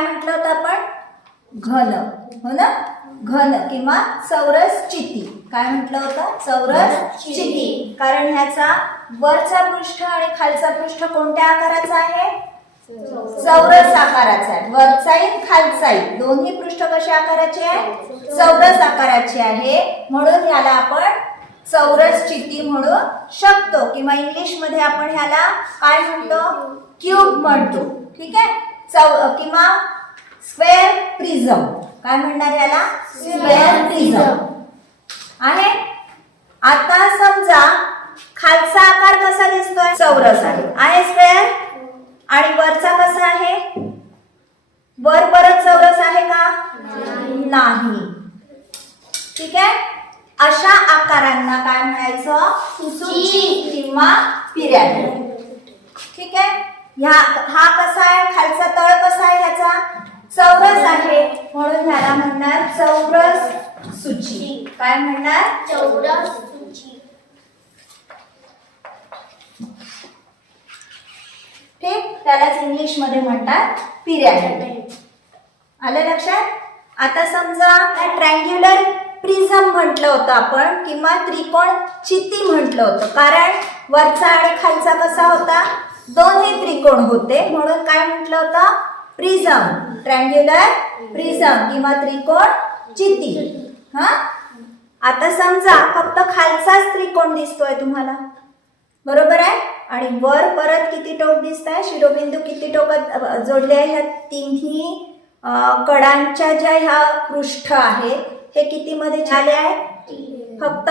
म्हटलं होतं आपण? घन, हो ना? घन किंवा चौरस चिती. काय म्हटलं होतं? चौरस चिती. कारण ह्याचा वरचा पृष्ठ आणि खालचा पृष्ठ कोणत्या आकाराचा आहे? चौरस आकाराचा आहे. वरचाही खालचाही दोन्ही पृष्ठ कशा आकाराचे आहे? चौरस आकाराचे आहे. म्हणून ह्याला आपण चौरस चिती म्हणू शकतो किंवा इंग्लिश मध्ये आपण ह्याला काय म्हणतो? क्यूब म्हणतो. ठीक आहे? किंवा स्क्वेअर प्रिझम. काय म्हणणार याला? स्क्वेअर प्रिझम आहे. आता समजा खालचा आकार कसा दिसतोय? चौरस आहे स्क्वेअर. आणि वरचा कसा आहे? वर परत चौरस आहे का? नाही. ठीक आहे? अशा आकारांना काय म्हणायचं? सूची किंवा पिरॅमिड. ठीक आहे? हा कसा आहे? खालचा तळ कसा आहे ह्याचा? चौरस आहे. म्हणून ह्याला म्हणणार चौरस सूची. काय म्हणणार? चौरस सूची. ठीक. त्यालाच इंग्लिश मध्ये म्हणतात पिरॅमिड. आलं लक्षात? आता समजा ट्रँग्युलर प्रिझम म्हटलं होतं आपण किंवा त्रिकोण चिती म्हटलं होतं. कारण वरचा आणि खालचा कसा होता? दोन्ही त्रिकोण होते. म्हणून काय म्हटलं होतं? प्रिझम. ट्रँग्युलर प्रिझम किंवा त्रिकोण चिती. हा. आता समजा फक्त खालचाच त्रिकोण दिसतोय तुम्हाला, बरोबर आहे? आणि वर परत किती टोक दिसत आहे? शिरोबिंदू किती टोकात जोडले आहे? ह्या तिन्ही कडांच्या ज्या ह्या पृष्ठ आहेत हे किती मध्ये झाले आहे? फक्त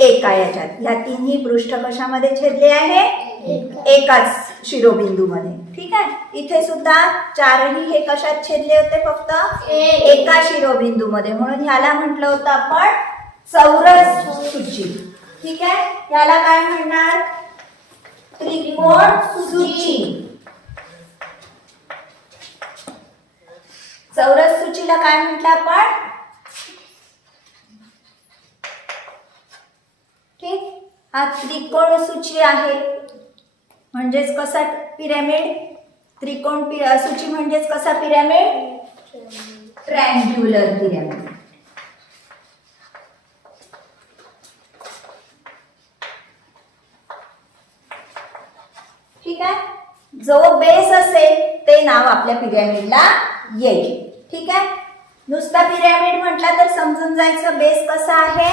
एका याच्यात. ह्या तिन्ही पृष्ठ कशामध्ये छेदले आहे? एकाच शिरोबिंदू मध्ये. ठीक आहे? इथे सुद्धा चारही हे कशात छेदले होते? फक्त एका शिरोबिंदू मध्ये. म्हणून ह्याला म्हटलं होतं आपण चौरस सूची. ठीक आहे? याला काय म्हणणार? त्रिकोण सूची. चौरस सूचीला काय म्हटलं आपण? ठीक. हा त्रिकोण सूची आहे. म्हणजेच कसा पिरॅमिड? त्रिकोण सूची म्हणजेच कसा पिरॅमिड? Triangular pyramid. ठीक आहे? जो बेस असेल ते नाव आपल्या पिरॅमिडला येईल. ठीक आहे? नुसता पिरॅमिड म्हटला तर समजून जायचं बेस कसा आहे?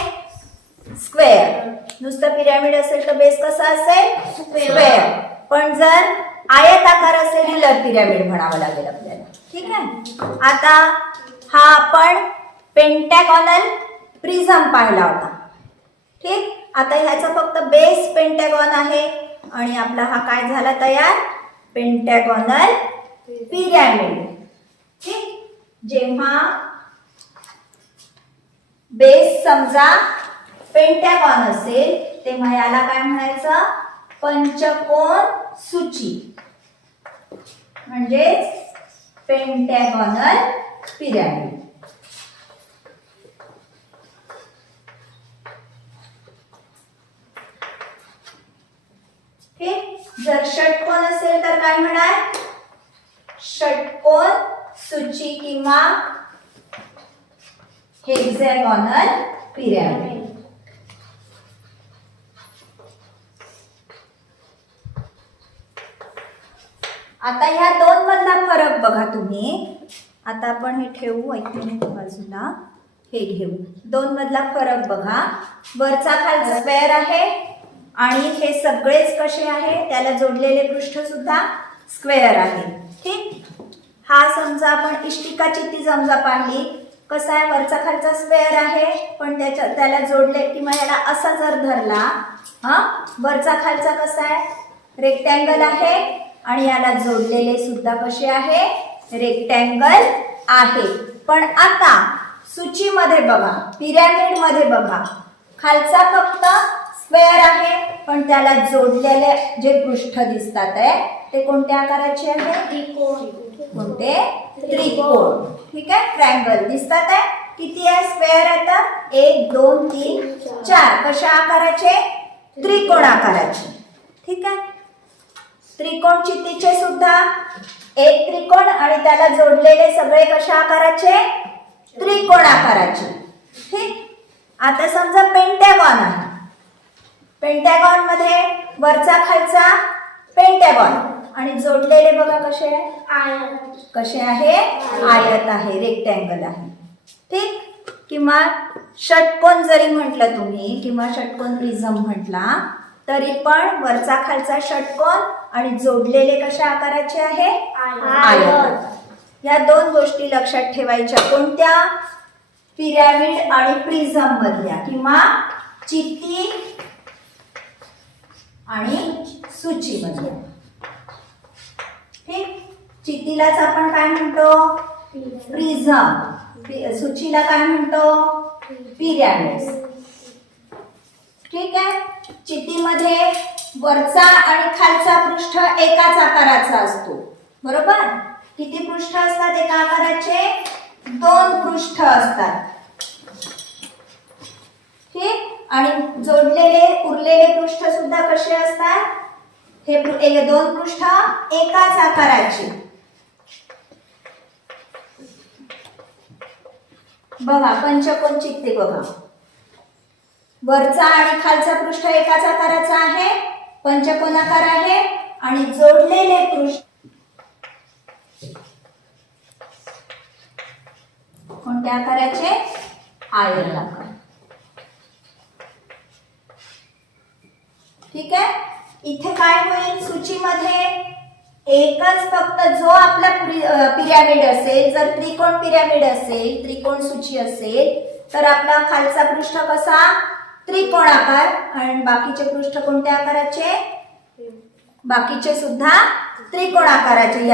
स्क्वेअर. नुसतं पिरॅमिड असेल तर बेस कसा असेल? स्क्वेअर. पण जर आयताकार असेल रिलर पिरॅमिड म्हणावं लागेल आपल्याला. ठीक आहे? आता हा आपण पेंटॅगॉनल प्रिझम पाहिला होता. ठीक. आता ह्याचा फक्त बेस पेंटॅगॉन आहे आणि आपला हा काय झाला तयार? पेंटॅगॉनल पिरॅमिड. ठीक. जेव्हा बेस समजा पेंटॅगॉन असेल तेव्हा याला काय म्हणायचं? पंचकोन सूची. म्हणजेच पेंटॅगॉनल पिरॅमिड. ठीक. जर षटकोन असेल तर काय म्हणाल? षटकोन सूची किंवा हेक्सागोनल पिरॅमिड. आता ह्या दोन मधला फरक बघा तुम्ही. आता आपण हे ठेवू एक मिनिट बाजूला. हे घेऊ. दोन मधला फरक बघा. वरचा खालचा स्क्वेअर आहे आणि हे सगळेच कसे आहे? त्याला जोडलेले पृष्ठ सुद्धा स्क्वेअर आहे. ठीक. हा समजा आपण इष्टिका चिती समजा पाहिली. कसा आहे? वरचा खालचा स्क्वेअर आहे पण त्याला जोडले किंवा याला असा जर धरला, हा वरचा खालचा कसा आहे? रेक्टँगल आहे आणि याला जोडलेले सुद्धा कसे आहे? रेक्टँगल आहे. पण आता सूचीमध्ये बघा, पिरॅमिड मध्ये बघा, खालचा फक्त स्क्वेअर आहे पण त्याला जोडलेले जे पृष्ठ दिसतात आहे ते कोणत्या आकाराचे आहे? त्रिकोण. कोणते? त्रिकोण. ठीक आहे? ट्रायंगल दिसतात आहे. किती आहे स्क्वेअर? आता 1 2 3 4 कशा आकाराचे? त्रिकोण आकाराचे. ठीक आहे? त्रिकोण चितीचे सुद्धा एक त्रिकोण आणि त्याला जोडलेले सगळे कशा आकाराचे? त्रिकोण आकाराचे. ठीक. आता समजा पेंटॅगॉन आहे. पेंटॅगॉन मध्ये वरचा खालचा पेंटॅगॉन आणि जोडलेले बघा कसे आहे? कसे आहे? आयत आहे, रेक्टँगल आहे. ठीक. किंवा षटकोन जरी म्हटलं तुम्ही किंवा षटकोन प्रिझम म्हटला तरी पण वरचा खालचा षटकोन आणि जोडलेले कशा आकाराचे आहे? आयत. या दोन गोष्टी लक्षात ठेवायच्या. कोणत्या? पिरॅमिड आणि प्रिझम मधल्या किंवा चित्ती आणि सूची मधल्या. ठीक. चित्तीलाच आपण काय म्हणतो? प्रिझम. सूचीला काय म्हणतो? पिरॅमिड. ठीक आहे. चित्तीमध्ये वरचा आणि खालचा पृष्ठ एकाच आकाराचा असतो. बरोबर. किती पृष्ठ असतात एका आकाराचे? 2 पृष्ठ असतात. ठीक. आणि जोडलेले उरलेले पृष्ठ सुद्धा कसे असतात? हे 2 पृष्ठ एकाच आकाराचे. बघा पंचकोन चित्ते बघा. वरचा आणि खालचा पृष्ठ एकाच आकाराचा आहे, पंचकोनाकार आहे आणि जोडलेले पृष्ठ कोणत्या आकाराचे? आयताकार. ठीक आहे. इथे काय होईल? सूचीमध्ये एकच फक्त जो आपला पिरॅमिड असेल, जर त्रिकोण पिरॅमिड असेल, त्रिकोण सूची असेल तर आपला खालचा पृष्ठ कसा? त्रिकोणाकार. आणि बाकीचे पृष्ठ कोणत्या आकाराचे? बाकीचे सुद्धा त्रिकोणाकाराचे.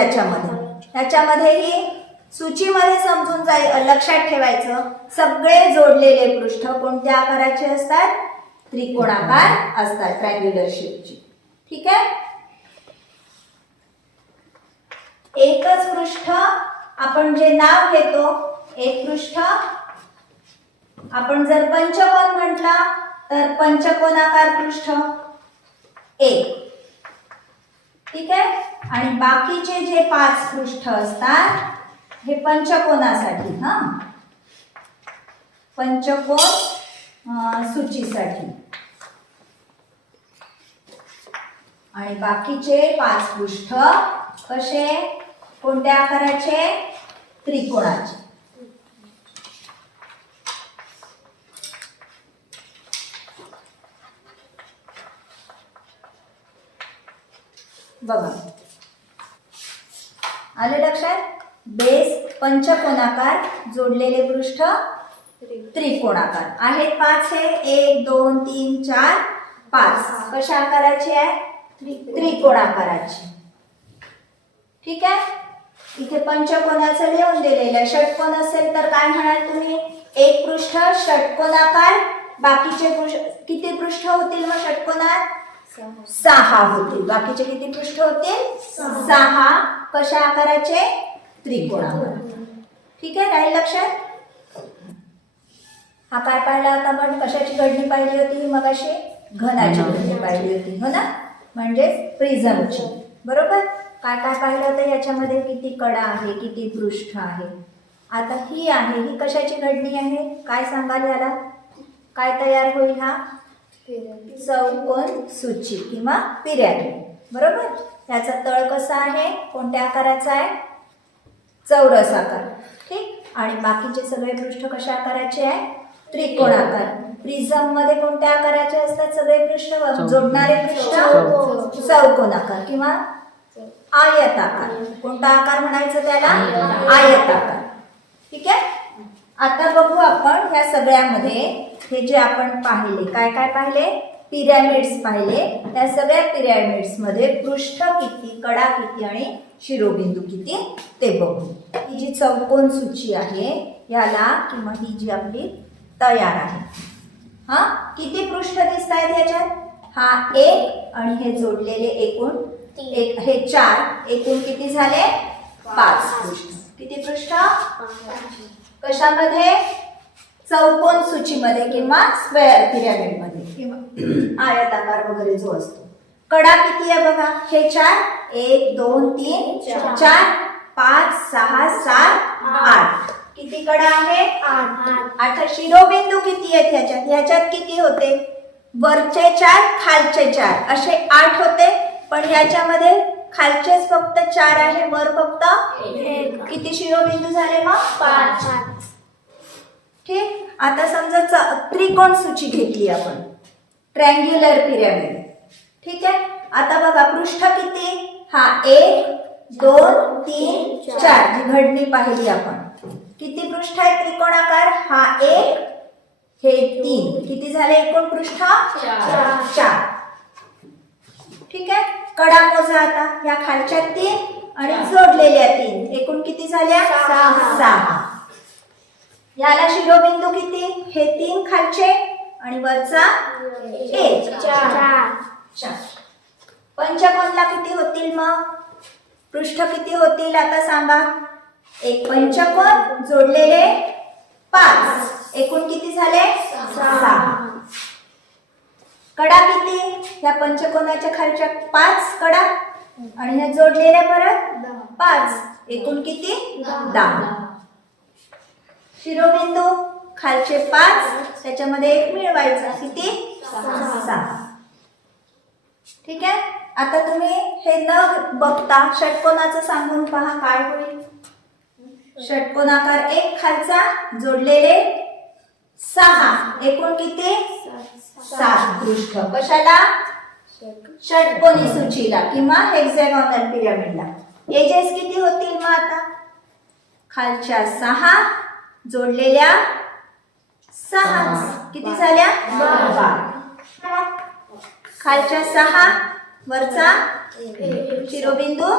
याच्यामध्येही सूचीमध्ये समजून लक्षात ठेवायचं सगळे जोडलेले पृष्ठ कोणत्या आकाराचे असतात? त्रिकोणाकार असतात, ट्रायंग्युलर शेपची. ठीक आहे. एकच पृष्ठ आपण जे नाव घेतो, एक पृष्ठ आपण जर पंचकोन म्हटला तर पंचकोनाकार पृष्ठ एक. ठीक आहे. आणि बाकीचे जे 5 पृष्ठ असतात हे पंचकोनासाठी, पंचकोन सूचीसाठी. आणि बाकीचे 5 पृष्ठ कसे? कोणत्या आकाराचे? त्रिकोणाचे. बघा आले लक्षात? बेस पंचकोनाकार, जोडलेले पृष्ठ त्रिकोणाकार आहेत. 5 हे 1 2 3 4 5 कशा आकाराचे आहे? त्रिकोणाकाराचे. ठीक आहे. इथे पंचकोनाचं लिहून दिलेलं. षटकोन असेल तर काय म्हणाल तुम्ही? एक पृष्ठ षटकोनाकार, बाकीचे किती पृष्ठ होतील मग षटकोनात? 6 होतील. बाकीचे किती पृष्ठ होतील? 6 कशा आकाराचे? त्रिकोणाकार. ठीक आहे. राहील लक्षात? हा काय पाहिला आता आपण? कशाची घडणी पाहिली होती मगाशी? घनाची घडणी पाहिली होती, हो ना? म्हणजे प्रिझमची. बरोबर. काय काय पाहिलं होतं याच्यामध्ये? किती कडा आहे, किती पृष्ठ आहे. आता ही आहे, ही कशाची घडणी आहे? काय सांगाल याला? काय तयार होईल? हा चौकोन सूची किंवा पिरॅमिड. बरोबर. याचा तळ कसा आहे? कोणत्या आकाराचा आहे? चौरस आकार. ठीक. आणि बाकीचे सगळे पृष्ठ कशा आकाराचे आहे? त्रिकोणाकार. प्रिझम मध्ये कोणत्या आकाराचे असतात सगळे पृष्ठ? जोडणारे पृष्ठ चौकोनाकार किंवा आयताकार. कोणता आकार म्हणायचं त्याला? आयताकार. ठीक आहे. आता बघू आपण ह्या सगळ्यामध्ये हे जे आपण पाहिले, काय काय पाहिले? पिरॅमिड्स पाहिले. त्या सगळ्या पिरॅमिड्स मध्ये पृष्ठ किती, कडा किती आणि शिरोबिंदू किती ते बघू. ही जी चौकोन सूची आहे याला किंवा ही जी आपली तयार आहे, किती पृष्ठ दिसत आहेत याच्यात? हा 1 आणि हे जोडलेले एकूण हे 4, एकूण किती झाले? 5 पृष्ठ. किती पृष्ठ? कशामध्ये? चौकोन सूचीमध्ये किंवा स्क्वेअर पिरॅमिड मध्ये किंवा आयताकार वगैरे जो असतो. कडा किती आहे बघा? हे 4, 1 2 3 4 5 6 7 8 किती कडा आहे? 8 आता शिरोबिंदू किती आहेत ह्याच्यात किती होते? वरचे 4 खालचे 4 असे 8 होते, पण ह्याच्यामध्ये खालचेच फक्त 4 आहे, वर फक्त 1 किती शिरोबिंदू झाले मग? 5 ठीक. आता समजा त्रिकोण सूची घेतली आपण, ट्रँग्युलर पिरॅमिड. ठीक आहे. आता बघा पृष्ठ किती? हा 1 2 3 4 जी घडणी पाहिली आपण. किती पृष्ठ आहे त्रिकोणाकार? हा 1 हे 3 किती झाले एकूण पृष्ठ? 4. ठीक आहे. कडा मोजा आता, ह्या खालच्या 3 आणि जोडलेल्या 3 एकूण किती झाल्या? 6. याला शिरोबिंदू किती? हे 3 खालचे आणि वरचा 1 4. पंचकोनला किती होतील मग? पृष्ठ किती होतील आता सांगा? एक पंचकोन जोडलेले 5 एकूण किती झाले? 6. कडा किती? या पंचकोनाच्या खालच्या 5 कडा आणि ह्या जोडलेल्या परत 5 एकूण किती? 10. शिरोबिंदू खालचे 5 त्याच्यामध्ये 1 मिळवायचा किती? 6. ठीक आहे. आता तुम्ही हे न बघता षटकोनाचं सांगून पहा काय होईल. षटकोनाकार 1 खालचा जोडलेले 6 एकूण किती? 7 पृष्ठ. कशाला? षटकोनी सूचीला किंवा हेक्सागोनल पिरॅमिडला. एजेस किती होतील मग आता? खालच्या 6 जोडलेल्या 6 किती झाल्या? 12. खालच्या 6 वरचा शिरोबिंदू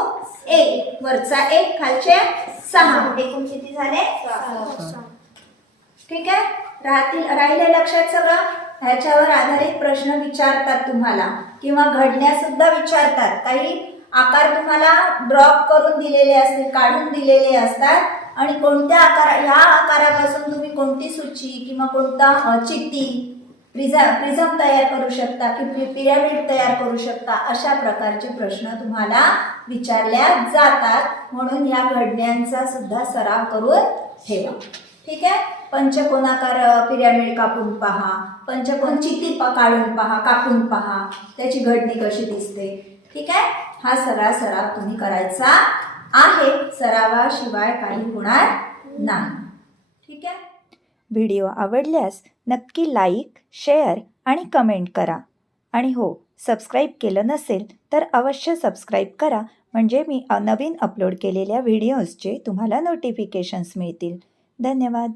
1 वरचा 1 खालचे 6 एकूण किती झाले? 6. ठीक आहे. राहिले लक्षात सगळं? ह्याच्यावर आधारित प्रश्न विचारतात तुम्हाला किंवा घडण्या सुद्धा विचारतात. काही आकार तुम्हाला ड्रॉप करून दिलेले असतील, काढून दिलेले असतात आणि कोणत्या ह्या आकारापासून तुम्ही कोणती सूची किंवा कोणता चिठ्ठी प्रिझम तयार करू शकता की पिरॅमिड तयार करू शकता, अशा प्रकारचे प्रश्न तुम्हाला विचारल्या जातात. म्हणून या घडण्यांचा सुद्धा सराव करून ठेवा. ठीक आहे. पंचकोनाकार पिरॅमिड कापून पहा, पंचकोन चिती काढून पहा, कापून पहा, त्याची घडणी कशी दिसते. ठीक आहे. हा सगळा सराव तुम्ही करायचा आहे. सरावाशिवाय काही होणार नाही. ठीक आहे. व्हिडिओ आवडल्यास नक्की लाईक, शेअर आणि कमेंट करा. आणि हो, सबस्क्राईब केलं नसेल तर अवश्य सबस्क्राईब करा, म्हणजे मी नवीन अपलोड केलेल्या व्हिडिओजचे तुम्हाला नोटिफिकेशन्स मिळतील. धन्यवाद.